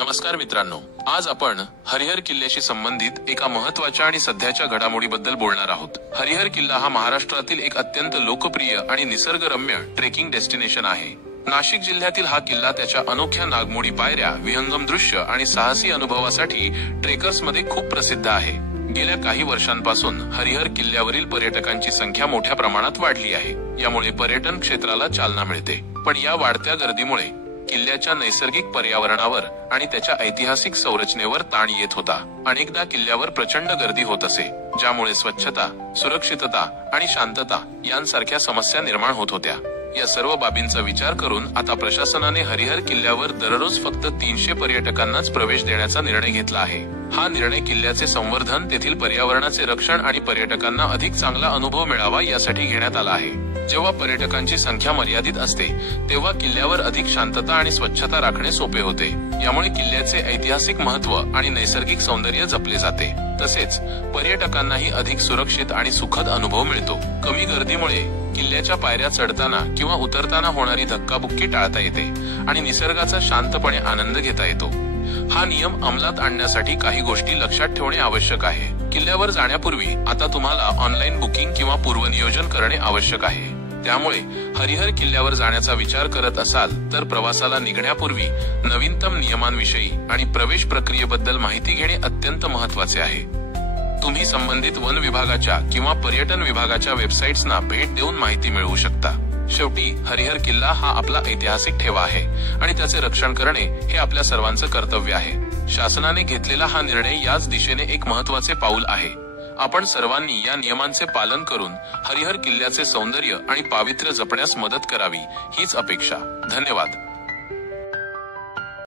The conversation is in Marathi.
नमस्कार मित्रांनो, आज आपण हरिहर किल्ल्याशी संबंधित एका महत्त्वाच्या आणि सध्याच्या घडामोडीबद्दल बोलणार आहोत। हरिहर किल्ला हा महाराष्ट्रातील एक अत्यंत लोकप्रिय आणि निसर्गरम्य ट्रेकिंग डेस्टिनेशन आहे। नाशिक जिल्ह्यातील हा किल्ला त्याच्या अनोख्या नागमोडी पायऱ्या, विहंगम दृश्य आणि साहसी अनुभवासाठी ट्रेकर्स मध्ये खूप प्रसिद्ध आहे। गेल्या काही वर्षांपासून हरिहर किल्ल्यावरील पर्यटकांची संख्या मोठ्या प्रमाणात वाढली आहे। यामुळे पर्यटन क्षेत्राला चालना मिळते। पण या वाढत्या गर्दीमुळे किल्ल्याच्या नैसर्गिक पर्यावरणावर आणि त्याच्या ऐतिहासिक संरचनेवर ताण येत होता। अनेकदा किल्ल्यावर प्रचंड गर्दी होत असे, ज्यामुळे स्वच्छता, सुरक्षितता आणि शांतता यांसारख्या समस्या निर्माण होत होत्या। या सर्व बाबींचा विचार करून आता प्रशासनाने हरिहर किल्ल्यावर दररोज फक्त 300 पर्यटकांनाच प्रवेश देण्याचा निर्णय घेतला आहे। हा निर्णय किल्ल्याचे संवर्धन, तेथील पर्यावरणाचे रक्षण आणि पर्यटकांना अधिक चांगला अनुभव मिळावा यासाठी घेण्यात आला आहे। जेव्हा पर्यटकांची संख्या मर्यादित असते, तेव्हा किल्ल्यावर अधिक शांतता आणि स्वच्छता राखणे सोपे होते। यामुळे किल्ल्याचे ऐतिहासिक महत्त्व आणि नैसर्गिक सौंदर्य जपले जाते। तसेच पर्यटकांनाही अधिक सुरक्षित आणि सुखद अनुभव मिळतो। कमी गर्दीमुळे किल्ल्याच्या पायऱ्या चढताना किंवा उतरताना होणारी धक्काबुक्की टाळता येते आणि निसर्गाचा शांतपणे आनंद घेता येतो। हा नियम अंमलात आणण्यासाठी काही गोष्टी लक्षात ठेवणे आवश्यक आहे। किल्ल्यावर जाण्यापूर्वी आता तुम्हाला ऑनलाईन बुकिंग किंवा पूर्वनियोजन करणे आवश्यक आहे। त्यामुळे हरिहर किल्ल्यावर जाण्याचा विचार करत असाल तर प्रवासाला निघण्यापूर्वी नवीनतम नियमांविषयी आणि प्रवेश प्रक्रियेबद्दल माहिती घेणे अत्यंत महत्त्वाचे आहे। तुम्ही संबंधित वन विभागाच्या किंवा पर्यटन विभागाच्या वेबसाईट्सना भेट देऊन माहिती मिळवू शकता। शेवटी हरिहर किल्ला हा आपला ऐतिहासिक ठेवा आहे आणि त्याचे रक्षण करणे हे आपल्या सर्वांचं कर्तव्य आहे। शासनाने घेतलेला हा निर्णय याच दिशेने एक महत्त्वाचे पाऊल आहे। आपण सर्वांनी या नियमांचे पालन करून हरिहर किल्ल्याचे सौंदर्य आणि पावित्र्य जपण्यास मदत करावी, हीच अपेक्षा। धन्यवाद।